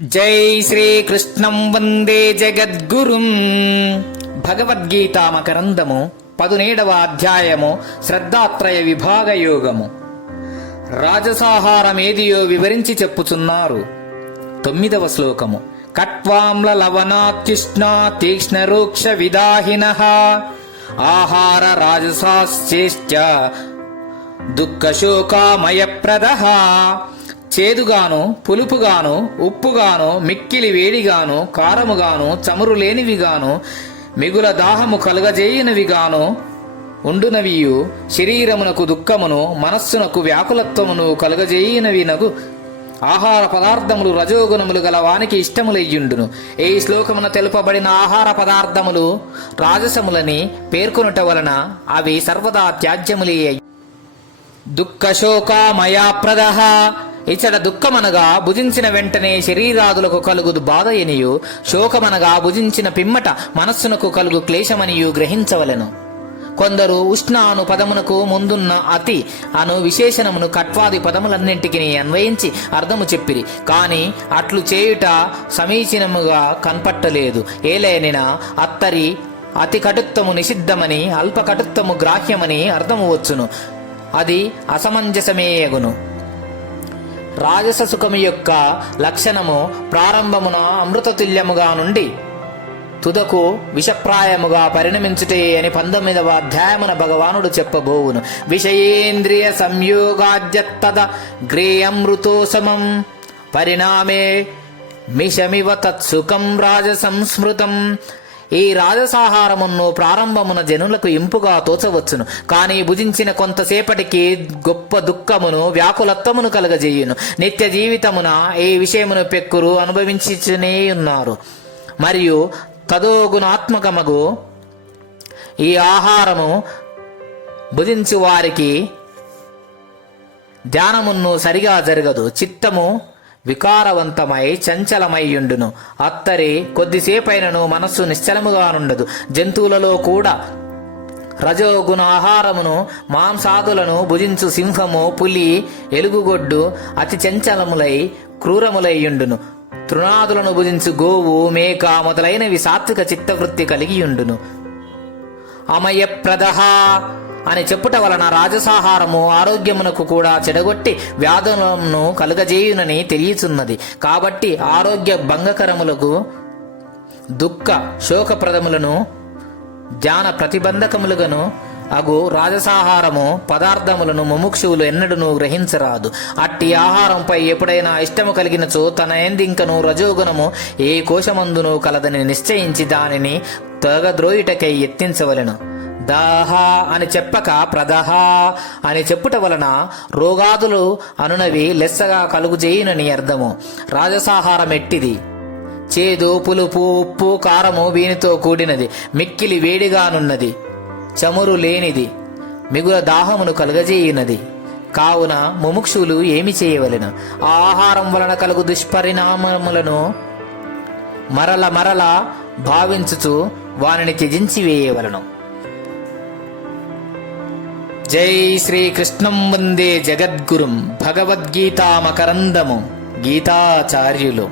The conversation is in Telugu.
జై శ్రీకృష్ణం వందే జగద్గురుం. భగవద్గీత మకరందము 17వ అధ్యాయము శ్రద్ధాత్రయ విభాగ యోగము. రాజసాహారమేదియో వివరించి చెప్పుచున్నారు. 9వ శ్లోకము. కట్వాంల లవనాత్యుష్ణా తీక్ష్ణరూక్ష విదాహినః ఆహార రాజసాశ్చేష్ట దుఃఖశోకామయప్రదః. చేదుగాను, పులుపుగాను, ఉప్పుగాను, మిక్కిలి వేడిగాను, కారముగాను, చమురు లేనివిగాను, మిగుల దాహము కలుగజేయనివిగాను ఉండునవియు, శరీరమునకు దుఃఖమును, మనస్సునకు వ్యాకులత్వమును కలుగజేయనవినగు ఆహార పదార్థములు రజోగుణములు గల వానికి ఇష్టములయ్యుండును. ఈ శ్లోకమున తెలుపబడిన ఆహార పదార్థములు రాజసములని పేర్కొనుట వలన అవి సర్వదా త్యాజ్యములే. దుఃఖశోకామయాప్రదః. ఇచ్చట దుఃఖమనగా భుజించిన వెంటనే శరీరాదులకు కలుగు బాధ ఎనియు, శోకమనగా భుజించిన పిమ్మట మనస్సునకు కలుగు క్లేశమనియు గ్రహించవలెను. కొందరు ఉష్ణ అను పదమునకు ముందున్న అతి అను విశేషణమును కట్వాది పదములన్నింటికి అన్వయించి అర్థము చెప్పిరి. కాని అట్లు చేయుట సమీచీనముగా కనపట్టలేదు. ఏలైనా అత్తరి అతి కటుత్వము నిషిద్ధమని, అల్ప కటుత్వము గ్రాహ్యమని అర్థము వచ్చును. అది అసమంజసమేయగును. రాజస సుఖము యొక్క లక్షణము ప్రారంభమున అమృతతుల్యముగా నుండి తుదకు విషప్రాయముగా పరిణమించుటే అని 19వ అధ్యాయమున భగవానుడు చెప్పబోవును. విషయేంద్రియ సంయోగాద్యత్తద గ్రేయమృతోసమం పరిణామే మిషమివ తత్సుఖం రాజసంస్మృతం. ఈ రాజసాహారమును ప్రారంభమున జనులకు ఇంపుగా తోచవచ్చును. కానీ భుజించిన కొంతసేపటికి గొప్ప దుఃఖమును, వ్యాకులత్వమును కలగజేయును. నిత్య జీవితమున ఈ విషయమును పెక్కురు అనుభవించునే ఉన్నారు. మరియు తదోగుణాత్మకమగు ఈ ఆహారము భుజించు వారికి ధ్యానమును సరిగా జరగదు. చిత్తము వికారవంతమై చంచలమైయుండును. అత్తరి కొద్దిసేపైనను మనస్సు నిశ్చలముగా నుండదు. జంతువులలో కూడా రజోగుణ ఆహారమును, మాంసాదులను భుజించు సింహము, పులి, ఎలుగుగొడ్డు అతి చంచలములై క్రూరములైయుండును. తృణాదులను భుజించు గోవు, మేక మొదలైనవి సాత్విక చిత్తవృత్తి కలిగియుండును. అమయప్రదః అని చెప్పుట వలన రాజసాహారము ఆరోగ్యమునకు కూడా చెడగొట్టి వ్యాధులను కలుగజేయునని తెలియచున్నది. కాబట్టి ఆరోగ్య భంగకరములకు, దుఃఖ శోకప్రదములను, ధ్యాన ప్రతిబంధకములుగాను అగు రాజసాహారము పదార్థములను ముముక్షువులు ఎన్నడూను గ్రహించరాదు. అట్టి ఆహారంపై ఎప్పుడైనా ఇష్టము కలిగినచో తన ఎందింకను రజోగుణము ఏ కోశమందును కలదని నిశ్చయించి దానిని తగద్రోయుటకై యత్నించవలెను. దాహ అని చెప్పక ప్రదహ అని చెప్పుట వలన రోగాదులు అనునవి లెస్సగా కలుగుజేయునని అర్థము. రాజసాహారం ఎట్టిది? చేదు, పులుపు, ఉప్పు, కారము వీనితో కూడినది, మిక్కిలి వేడిగానున్నది, చమురు లేనిది, మిగుల దాహమును కలుగజేయునది. కావున ముముక్షులు ఏమి చేయవలెను? ఆ ఆహారం వలన కలుగు దుష్పరిణామములను మరల భావించుచు వానిని త్యజించి వేయవలను. జై శ్రీకృష్ణం వందే జగద్గురుం. భగవద్గీతా మకరందము. గీతాచార్యులు.